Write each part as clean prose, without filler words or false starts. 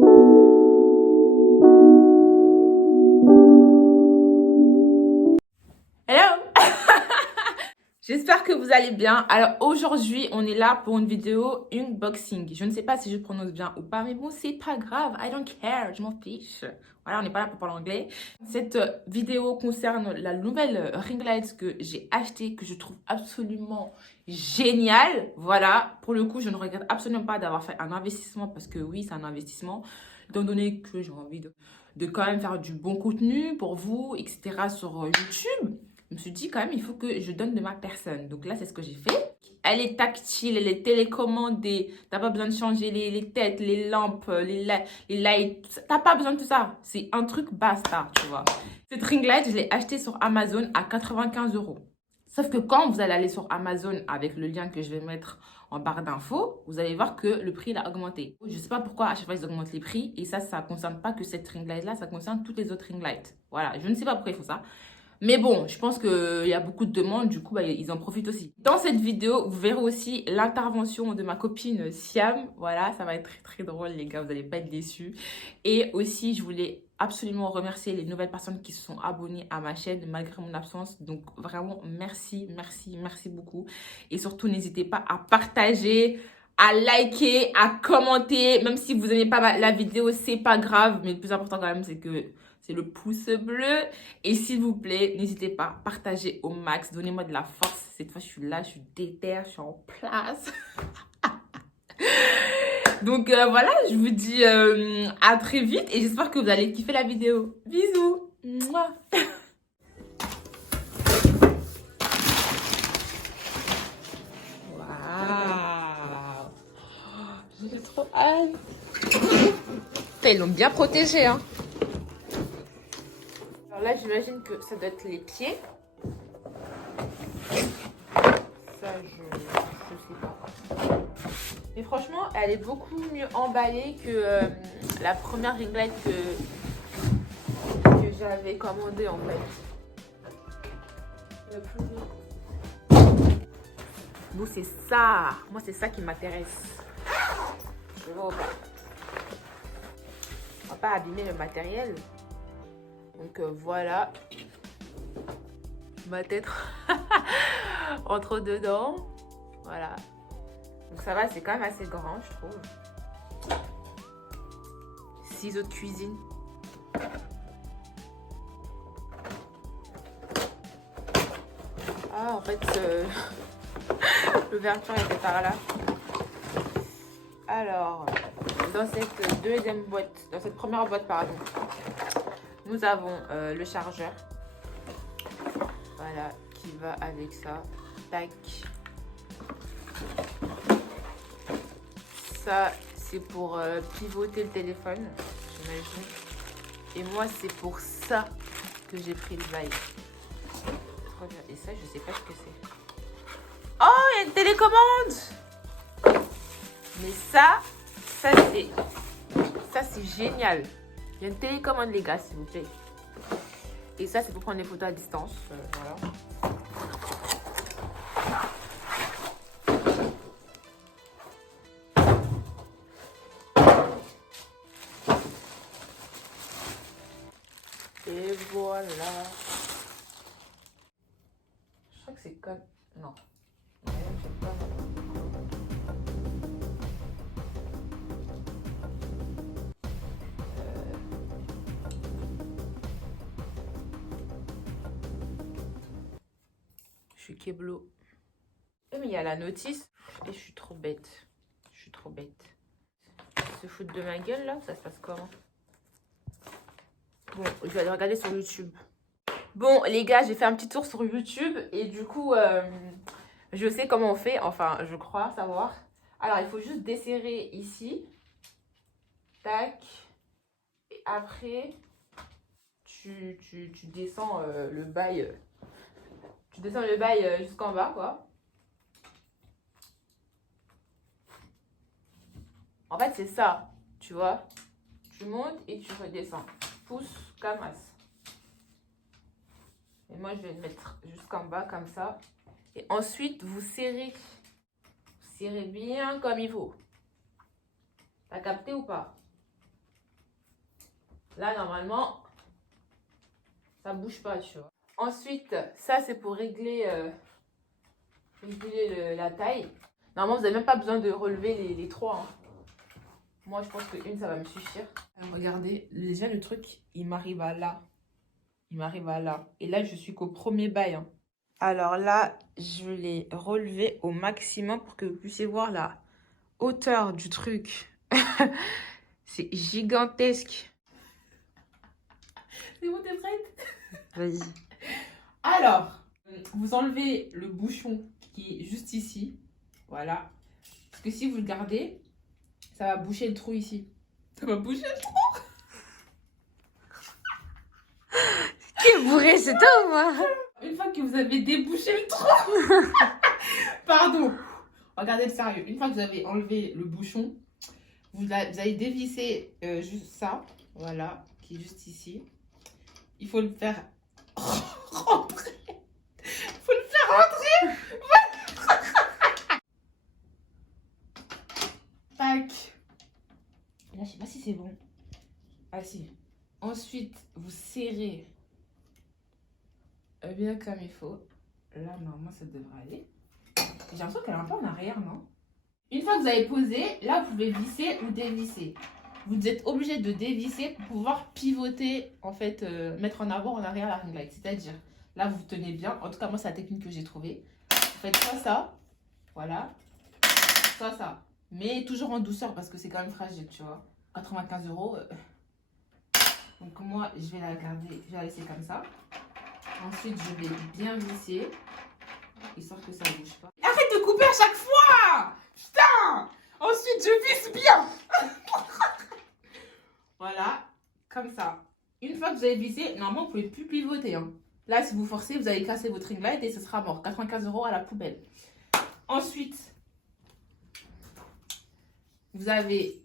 Hello. J'espère que vous allez bien. Alors aujourd'hui, on est là pour une vidéo unboxing. Je ne sais pas si je prononce bien ou pas, mais bon, c'est pas grave. I don't care, je m'en fiche. Voilà, on n'est pas là pour parler anglais. Cette vidéo concerne la nouvelle ring light que j'ai achetée, que je trouve absolument géniale. Voilà, pour le coup, je ne regrette absolument pas d'avoir fait un investissement parce que oui, c'est un investissement. Étant donné que j'ai envie de quand même faire du bon contenu pour vous, etc. sur YouTube. Je me suis dit quand même, il faut que je donne de ma personne. Donc là, c'est ce que j'ai fait. Elle est tactile, elle est télécommandée. T'as pas besoin de changer les têtes, les lampes, les lights. T'as pas besoin de tout ça. C'est un truc basta, tu vois. Cette ring light, je l'ai achetée sur Amazon à 95 €. Sauf que quand vous allez aller sur Amazon avec le lien que je vais mettre en barre d'infos, vous allez voir que le prix il a augmenté. Je sais pas pourquoi à chaque fois ils augmentent les prix. Et ça concerne pas que cette ring light là, ça concerne toutes les autres ring lights. Voilà, je ne sais pas pourquoi ils font ça. Mais bon, je pense qu'il y a beaucoup de demandes, du coup, ils en profitent aussi. Dans cette vidéo, vous verrez aussi l'intervention de ma copine Siam. Voilà, ça va être très très drôle, les gars, vous n'allez pas être déçus. Et aussi, je voulais absolument remercier les nouvelles personnes qui se sont abonnées à ma chaîne malgré mon absence. Donc vraiment, merci, merci, merci beaucoup. Et surtout, n'hésitez pas à partager, à liker, à commenter. Même si vous n'aimez pas la vidéo, c'est pas grave. Mais le plus important quand même, c'est que c'est le pouce bleu. Et s'il vous plaît, n'hésitez pas, partagez au max. Donnez-moi de la force. Cette fois, je suis là, je suis déter, je suis en place. Donc voilà, je vous dis à très vite. Et j'espère que vous allez kiffer la vidéo. Bisous. Mouah. Waouh. J'ai trop hâte. Ils l'ont bien protégé, hein. Alors là, j'imagine que ça doit être les pieds. Ça, je sais pas. Mais franchement, elle est beaucoup mieux emballée que la première ring light que j'avais commandée en fait. Bon, c'est ça. Moi, c'est ça qui m'intéresse. Je vois pas. On va pas abîmer le matériel. Donc voilà. Ma tête entre dedans. Voilà. Donc ça va, c'est quand même assez grand, je trouve. Ciseaux de cuisine. Ah, en fait, l'ouverture était par là. Alors, dans cette deuxième boîte, dans cette première boîte, pardon, nous avons le chargeur. Voilà, qui va avec ça. Tac. Ça, c'est pour pivoter le téléphone, j'imagine. Et moi, c'est pour ça que j'ai pris le bail. Et ça, je sais pas ce que c'est. Oh, il y a une télécommande! Mais ça c'est génial. Il y a une télécommande, les gars, s'il vous plaît. Et ça, c'est pour prendre des photos à distance. Voilà. Et voilà. Je crois que c'est comme... Non. Je suis Keblo. Mais il y a la notice. Et je suis trop bête. Je suis trop bête. Se foutre de ma gueule là, ça se passe comment? Bon, je vais aller regarder sur YouTube. Bon, les gars, j'ai fait un petit tour sur YouTube. Et du coup, je sais comment on fait. Enfin, je crois savoir. Alors, il faut juste desserrer ici. Tac. Et après, tu descends le bail. Tu descends le bail jusqu'en bas, quoi. En fait, c'est ça, tu vois. Tu montes et tu redescends. Pouce, camas. Et moi, je vais le mettre jusqu'en bas, comme ça. Et ensuite, vous serrez. Vous serrez bien comme il faut. T'as capté ou pas? Là, normalement, ça bouge pas, tu vois. Ensuite, ça, c'est pour régler, la taille. Normalement, vous n'avez même pas besoin de relever les trois. Hein. Moi, je pense qu'une, ça va me suffire. Alors, regardez, déjà, le truc, il m'arrive à là. Il m'arrive à là. Et là, je suis qu'au premier bail. Hein. Alors là, je l'ai relevé au maximum pour que vous puissiez voir la hauteur du truc. C'est gigantesque. C'est bon, t'es prête? Vas-y. Alors, vous enlevez le bouchon qui est juste ici. Voilà. Parce que si vous le gardez, ça va boucher le trou ici. Ça va boucher le trou. Qui est bourré, c'est toi ou moi? Une fois que vous avez débouché le trou. Pardon. Regardez le sérieux. Une fois que vous avez enlevé le bouchon, vous allez dévisser juste ça. Voilà. Qui est juste ici. Il faut le faire rentrer. Il faut le faire rentrer. Tac. Là, je sais pas si c'est bon. Ah si. Ensuite, vous serrez bien comme il faut. Là, normalement, ça devrait aller. J'ai l'impression qu'elle est un peu en arrière, non? Une fois que vous avez posé, là, vous pouvez visser ou dévisser. Vous êtes obligé de dévisser pour pouvoir pivoter, en fait, mettre en avant, en arrière la ring light. C'est-à-dire, là, vous tenez bien. En tout cas, moi, c'est la technique que j'ai trouvée. Vous faites soit ça, voilà, soit ça. Mais toujours en douceur parce que c'est quand même fragile, tu vois. 95 €. Donc, moi, je vais la garder, je vais la laisser comme ça. Ensuite, je vais bien visser, histoire que ça ne bouge pas. Arrête de couper à chaque fois! Putain! Ensuite, je visse bien. Voilà, comme ça. Une fois que vous avez vissé, normalement, vous ne pouvez plus pivoter. Hein. Là, si vous forcez, vous allez casser votre ring light et ce sera mort. 95 € à la poubelle. Ensuite, vous allez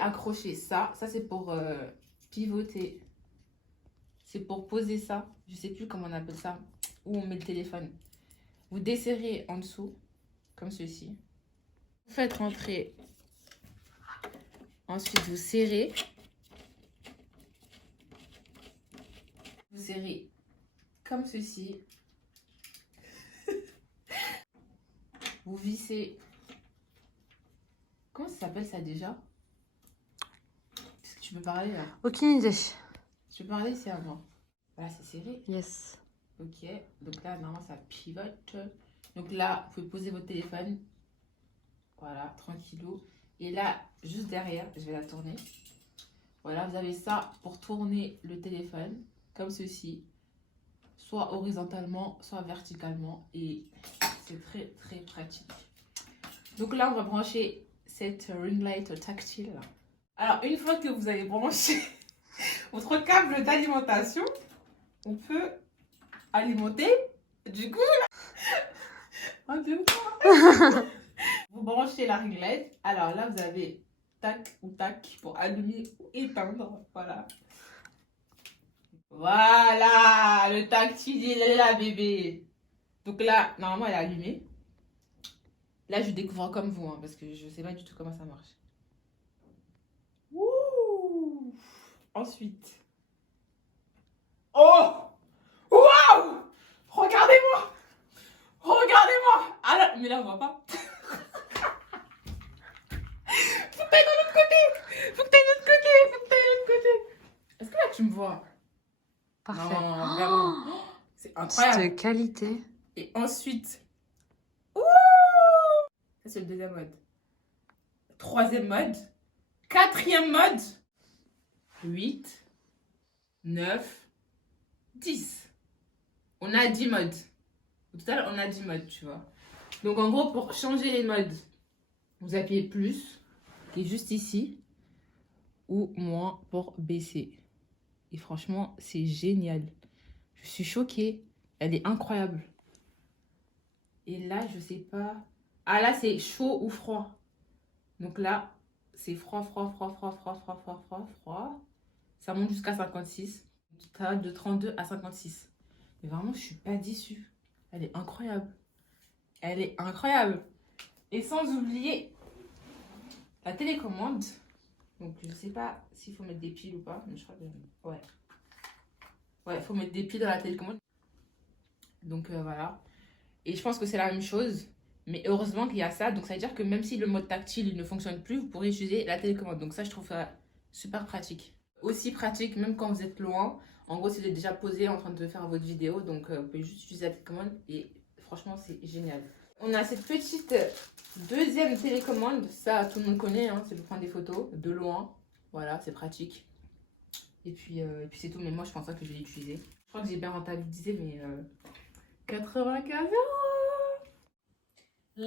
accrocher ça. Ça, c'est pour pivoter. C'est pour poser ça. Je ne sais plus comment on appelle ça. Où on met le téléphone. Vous desserrez en dessous, comme ceci. Vous faites rentrer. Ensuite, vous serrez. Vous serrez comme ceci. Vous vissez. Comment ça s'appelle ça déjà? Est-ce que tu peux parler là? Aucune idée. Tu peux parler, c'est à moi. Voilà, c'est serré. Yes. Ok. Donc là, normalement, ça pivote. Donc là, vous pouvez poser votre téléphone. Voilà, tranquillou. Et là, juste derrière, je vais la tourner. Voilà, vous avez ça pour tourner le téléphone, comme ceci. Soit horizontalement, soit verticalement. Et c'est très, très pratique. Donc là, on va brancher cette ring light tactile. Alors, une fois que vous avez branché votre câble d'alimentation, on peut alimenter du coup vous branchez la ring light. Alors là, vous avez tac ou tac pour allumer ou éteindre. Voilà. Voilà, le tactile, il est là, bébé. Donc là, normalement, elle est allumée. Là, je découvre comme vous, hein, parce que je ne sais pas du tout comment ça marche. Ouh. Ensuite. Oh! Waouh! Regardez-moi! Regardez-moi! Ah là, mais là, on voit pas. Faut que t'ailles de l'autre côté! Faut que t'ailles de l'autre côté! Faut que t'ailles de l'autre côté! Est-ce que là, tu me vois? Parfait. Non, vraiment. C'est incroyable. Cette qualité. Et ensuite. Ouh! Ça, c'est le deuxième mode. Troisième mode. Quatrième mode. 8, 9, 10. On a 10 modes. Au total, on a 10 modes, tu vois. Donc, en gros, pour changer les modes, vous appuyez plus, qui est juste ici, ou moins pour baisser. Et franchement, c'est génial. Je suis choquée. Elle est incroyable. Et là, je sais pas. Ah, là, c'est chaud ou froid. Donc là, c'est froid, froid, froid, froid, froid, froid, froid, froid, froid. Ça monte jusqu'à 56. Ça va de 32 à 56. Mais vraiment, je suis pas déçue. Elle est incroyable. Elle est incroyable. Et sans oublier la télécommande. Donc, je sais pas s'il faut mettre des piles ou pas. Mais je crois que... Ouais. Ouais, il faut mettre des piles dans la télécommande. Donc, voilà. Et je pense que c'est la même chose. Mais heureusement qu'il y a ça. Donc, ça veut dire que même si le mode tactile il ne fonctionne plus, vous pourrez utiliser la télécommande. Donc, ça, je trouve ça super pratique. Aussi pratique, même quand vous êtes loin. En gros, si vous êtes déjà posé en train de faire votre vidéo. Donc, vous pouvez juste utiliser la télécommande. Et franchement, c'est génial. On a cette petite deuxième télécommande. Ça, tout le monde connaît. Hein, c'est pour prendre des photos de loin. Voilà, c'est pratique. Et puis c'est tout. Mais moi, je pense pas que je vais l'utiliser. Je crois que j'ai bien rentabilisé, mais 95 €.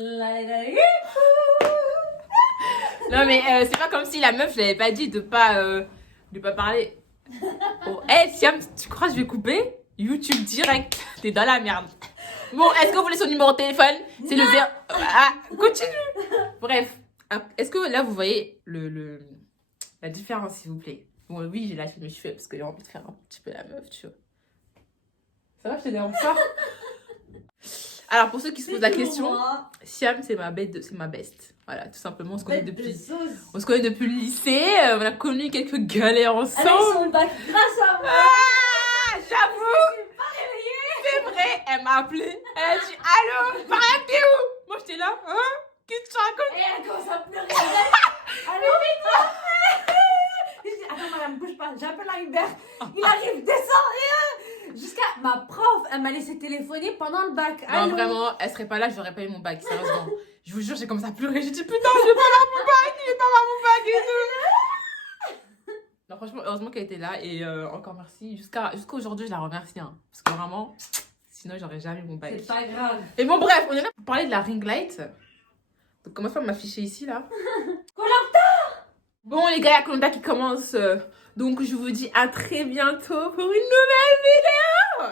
Non, mais c'est pas comme si la meuf, je l'avais pas dit de pas parler. Oh, hey, Siam, tu crois que je vais couper? YouTube direct. T'es dans la merde. Bon, est-ce que vous voulez son numéro de téléphone? C'est le 0. Ah, continue. Bref. Est-ce que là, vous voyez la différence, s'il vous plaît? Bon, oui, j'ai lâché mes cheveux parce que j'ai envie de faire un petit peu la meuf, tu vois. Ça va, je te dérange pas? Alors, pour ceux qui se posent la question, Siam, c'est ma best. Voilà, tout simplement, on se connaît depuis le lycée. On a connu quelques galères ensemble. Avec son bac grâce à moi. Ah, j'avoue. C'est vrai, elle m'a appelé. Elle a dit allô, Mariam, t'es où? Moi, j'étais là, hein? Qu'est-ce que tu racontes? Et elle commence à pleurer. Allô, je dis, attends, madame, bouge pas. J'appelle un Uber. Il arrive, descend. Et jusqu'à ma prof, elle m'a laissé téléphoner pendant le bac. Non, Allô. vraiment, elle serait pas là, j'aurais pas eu mon bac, sérieusement. Je vous jure, j'ai commencé à pleurer. J'ai dit putain, je vais pas avoir mon bac, je vais pas avoir mon bac et tout. Non, franchement, heureusement qu'elle était là et encore merci. Jusqu'à aujourd'hui, je la remercie. Hein, parce que vraiment, sinon, j'aurais jamais eu mon bac. C'est pas grave. Et bon, bref, on est là pour parler de la ring light. Donc, comment ça m'afficher ici là? Bon, les gars, il y a Koh-Lanta qui commence. Donc, je vous dis à très bientôt pour une nouvelle vidéo.